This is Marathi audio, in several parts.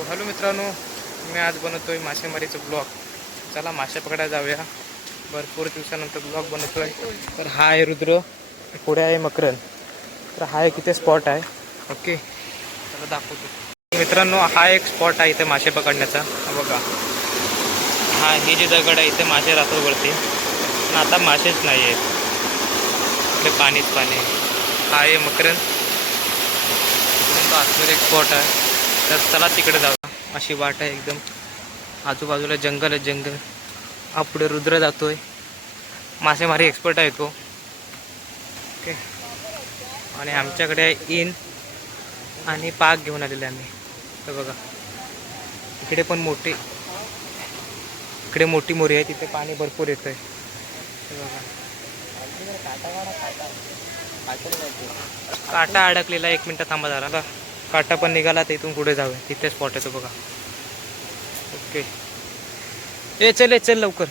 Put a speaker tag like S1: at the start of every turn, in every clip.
S1: सो हॅलो मित्रांनो मी आज बनवतोय मासेमारीचं ब्लॉग चला मासे पकडायला जाऊया. भरपूर दिवसानंतर ब्लॉग बनवतोय. तर हा आहे रुद्र पुढे आहे मकरन तर हा एक इथे स्पॉट आहे. ओके चला दाखवतो. मित्रांनो हा एक स्पॉट आहे इथे मासे पकडण्याचा. बघा. हा ही जी दगड आहे इथे मासे रात्र वरती पण आता मासेच नाही आहेत. इकडे पाणीच पाणी हा आहे मकरन आतमध्ये एक स्पॉट आहे. तर चला तिकडे जाऊया. अशी वाट आहे एकदम. आजूबाजूला जंगल आहे जंगल. हा पुढे रुद्र जातोय. मासेमारी एक्सपर्ट आहे तो. ओके आणि आमच्याकडे आहे इन आणि पाक घेऊन आलेले आम्ही. तर बघा. इकडे पण मोठी इकडे मोठी मोरी आहे तिथे पाणी भरपूर येतं आहे बघा. काटा अडकलेला एक मिनटं थांबा जरा. काटा पण निघाला तर इथून पुढे जाऊया. तिथे स्पॉट येतो बघा. ओके ए चल ए चल लवकर.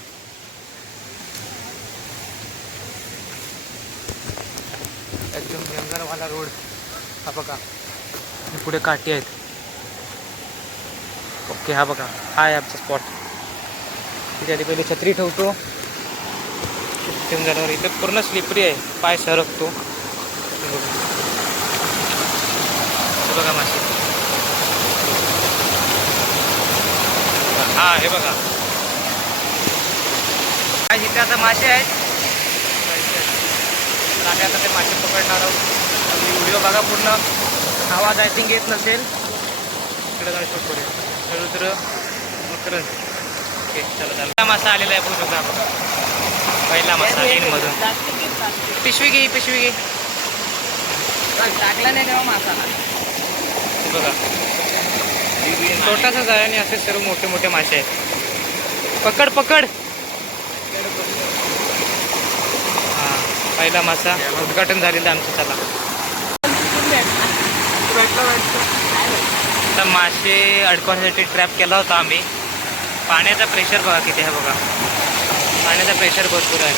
S1: एकदम जंगलवाला रोड. हा बघा. पुढे काठी आहेत. ओके हा बघा. हा आहे आमचा स्पॉट तिथे आधी पहिले छत्री ठेवतो. ठेवून झाल्यावर इथे पूर्ण स्लिपरी आहे. पाय सरकतो. हे बघा. मासे हा हे बघा. काय इथे आता मासे आहेत. आम्ही आता ते मासे पकडणार आहोत. तुम्ही व्हिडिओ बघा पूर्ण. आवाज आय थिंक येत नसेल. इकडे जाऊन शूट करूया. रुद्र मकरन ओके चला चला. मासा आलेला आहे बघू शकता बघा. पहिला मासा मधून पिशवी घे पिशवी घे.
S2: टाकला नाही तेव्हा मासा.
S1: हे बघा. छोटासाच आहे आणि असे सर्व मोठे मोठे मासे आहेत. पकड पकड. हा पहिला मासा उद्घाटन झालेलं आमचं चला. तर मासे अडकवण्यासाठी ट्रॅप केला होता आम्ही. पाण्याचा प्रेशर बघा किती आहे बघा. पाण्याचा प्रेशर भरपूर आहे.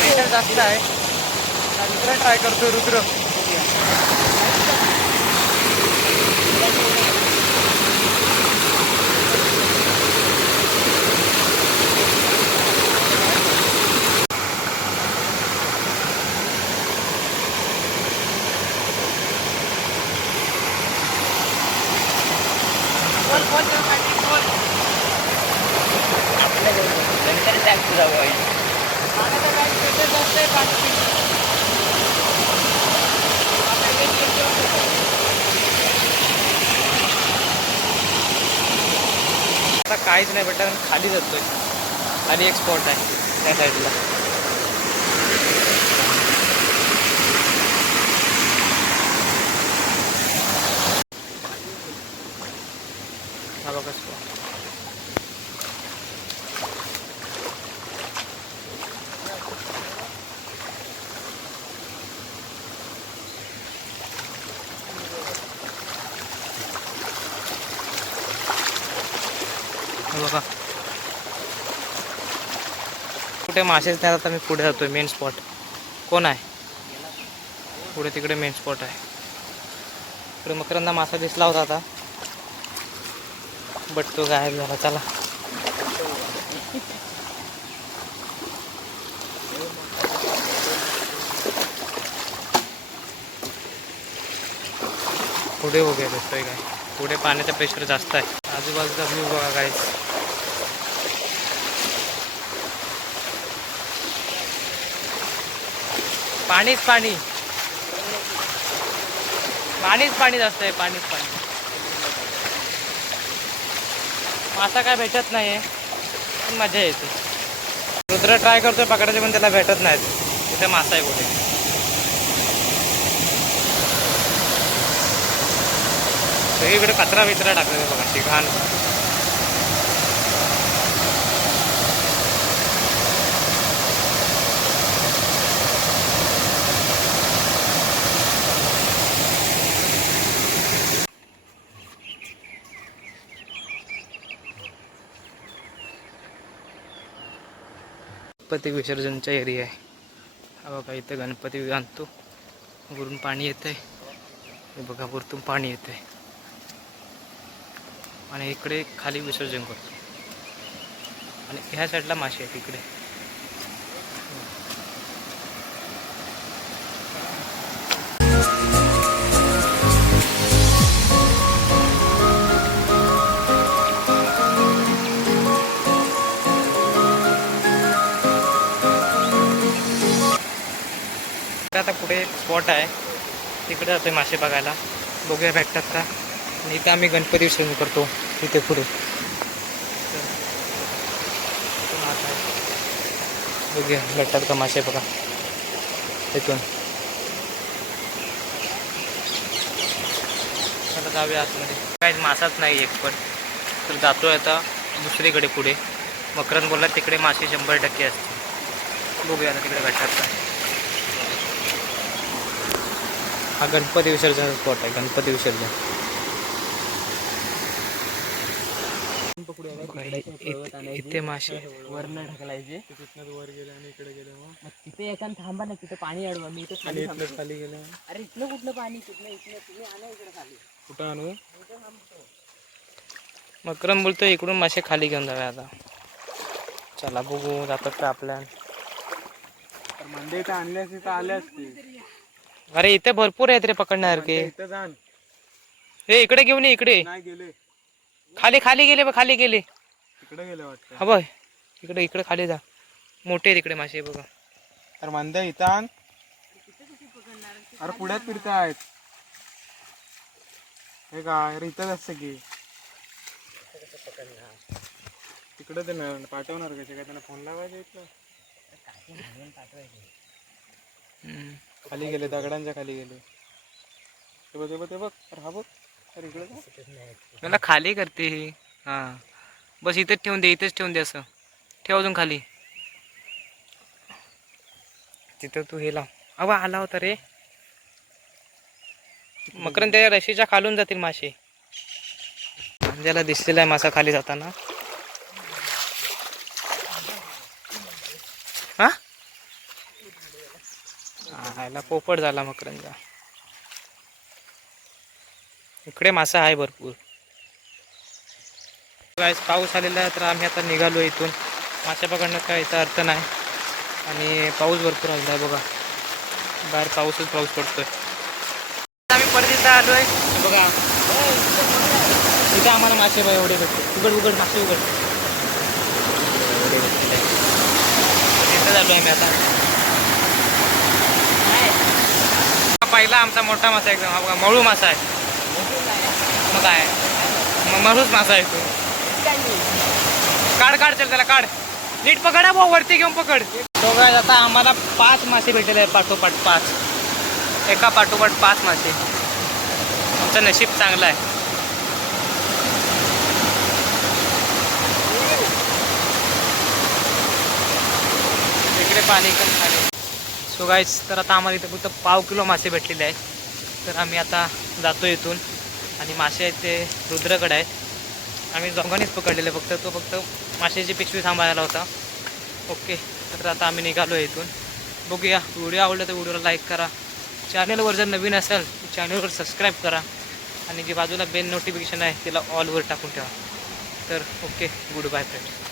S1: प्रेशर जास्त आहे. रुद्र ट्राय करतो रुद्र. आता काहीच नाही भेटत खाली जातोय. आणि एक स्पॉट आहे त्या साईडला हा बघा बघा कुठे मासेच नाही आता मी पुढे जातोय मेन स्पॉट कोण आहे पुढे तिकडे मेन स्पॉट आहे इकडे मकरंदा मासा दिसला होता आता बट तो गायब झाला चला. पुढे वगैरे दिसतोय काय. पुढे पाण्याचा प्रेशर जास्त आहे. आजूबाजूचा व्ह्यू बघा काय पाणीच पाणी. पाणीच पाणी जास्त आहे पाणीच पाणी. मासा काय भेटत नाही आहे पण मजा येते. रुद्र ट्राय करतोय पकडायचे पण त्याला भेटत नाहीत. तिथे मासा आहे कुठे? सगळीकडे कचरा बिचरा टाकलेला बघा अशी घाण गणपती विसर्जनचा एरिया आहे. हा बघा इथं गणपती आणतो. वरून पाणी येत आहे बघा वरतून पाणी येत आहे आणि इकडे खाली विसर्जन करतो. आणि ह्या साईडला मासे आहेत इकडे. स्पॉट आहे. तिकडे जातो मासे बघायला. बघूया भेटतात का. आणि इथे आम्ही गणपती विसर्जन करतो. तिथे पुढे. तर बघूया भेटतात का मासे बघा. तिथून आता जाऊया आतमध्ये. काही मासाच नाही एक पण. तर जातोय आता दुसरीकडे पुढे. मकरन बोलला तिकडे मासे शंभर टक्के असते बघूया आता तिकडे भेटतात का. हा गणपती विसर्जन स्पॉट आहे गणपती विसर्जन. इथे- मासे
S2: वरनं ढकलायचे
S3: वर गेले आणि इकडे गेले मग
S2: तिथे एका थांबा ना तिथे पाणी अडवा. मी इथे खाली.
S3: खाली गेलं.
S2: अरे इथलं कुठलं पाणी? तिथलं इथलं तुम्ही आणा इकडे खाली.
S3: कुठं आणू?
S1: मकरम बोलतोय इकडून मासे खाली घेऊन जाऊया आता. चला बघू जातात का आपल्या
S3: तर मंडे इथं आणले असते तर आले असते.
S1: अरे इथे भरपूर आहेत रे पकडण्यासारखे
S3: इथं जाण
S1: हे इकडे घेऊन ये इकडे.
S3: नाही गेले.
S1: खाली खाली गेले बघ खाली गेले.
S3: तिकडे गेले वाटतं.
S1: हा बघ इकडे इकडे खाली जा. मोठे आहेत इकडे मासे बघा.
S3: तर मंदे इथं आण. अरे पुढ्यात फिरतायत. हे काय अरे इथंच असतं की. तिकडे ते न- पाठवणार कसे काय त्यांना फोन लावायचा इथं.
S1: हम्म.
S3: खाली गेले दगडांच्या खाली गेले. ते बघ ते बघ ते बघ. अरे हा बघ. अरे इकडे जा.
S1: मला खाली करते ही. हा. बस इथेच ठेवून दे इथेच ठेवून दे असं. ठेव अजून खाली. तिथं तू हे लाव. अबा आला होता रे. मकरन त्या रशीच्या खालून जातील मासे. ज्याला दिसलेला आहे मासा खाली जाताना हा खायला पोपट झाला मकरंजा इकडे मासा आहे भरपूर. पाऊस आलेला आहे तर आम्ही आता निघालो इथून. मासे पकडण्यात काय याचा अर्थ नाही. आणि पाऊस भरपूर आलेला आहे बघा. बाहेर पाऊसच पाऊस पडतोय. आम्ही परत आलो आहे. बघा. इथं आम्हाला मासे बघा एवढे भेटते उघड उघड मासे उघड. तिथं झालो आहे मी आता हा पहिला आमचा मोठा मासा एकदम हा बघा मळू मासा आहे. मग काय? मग मळूच मासा आहे तो. काढ काढ चल त्याला काढ. नीट पकड हा भाऊ वरती घेऊन पकड. तो काय आता आम्हाला पाच मासे भेटले आहेत पाठोपाठ पाच. एका पाठोपाठ पाच मासे. आमचं नशीब चांगलं आहे. इकडे पाणी पण खाली. सो गाईज तर आता आम्हाला इथं फक्त पाव किलो मासे भेटलेले आहेत. तर आम्ही आता जातो इथून. आणि मासे आहेत ते रुद्रकडे आहेत. आम्ही दोघांनीच पकडलेले फक्त. तो फक्त माशाची पिशवी सांभाळायला होता. ओके तर आता आम्ही निघालो आहे इथून. बघूया. व्हिडिओ आवडला तर व्हिडिओला लाईक करा. चॅनलवर जर नवीन असेल तर चॅनलवर सबस्क्राईब करा. आणि जी बाजूला बेल नोटिफिकेशन आहे तिला ऑलवर टाकून ठेवा. तर ओके गुड बाय फ्रेंड्स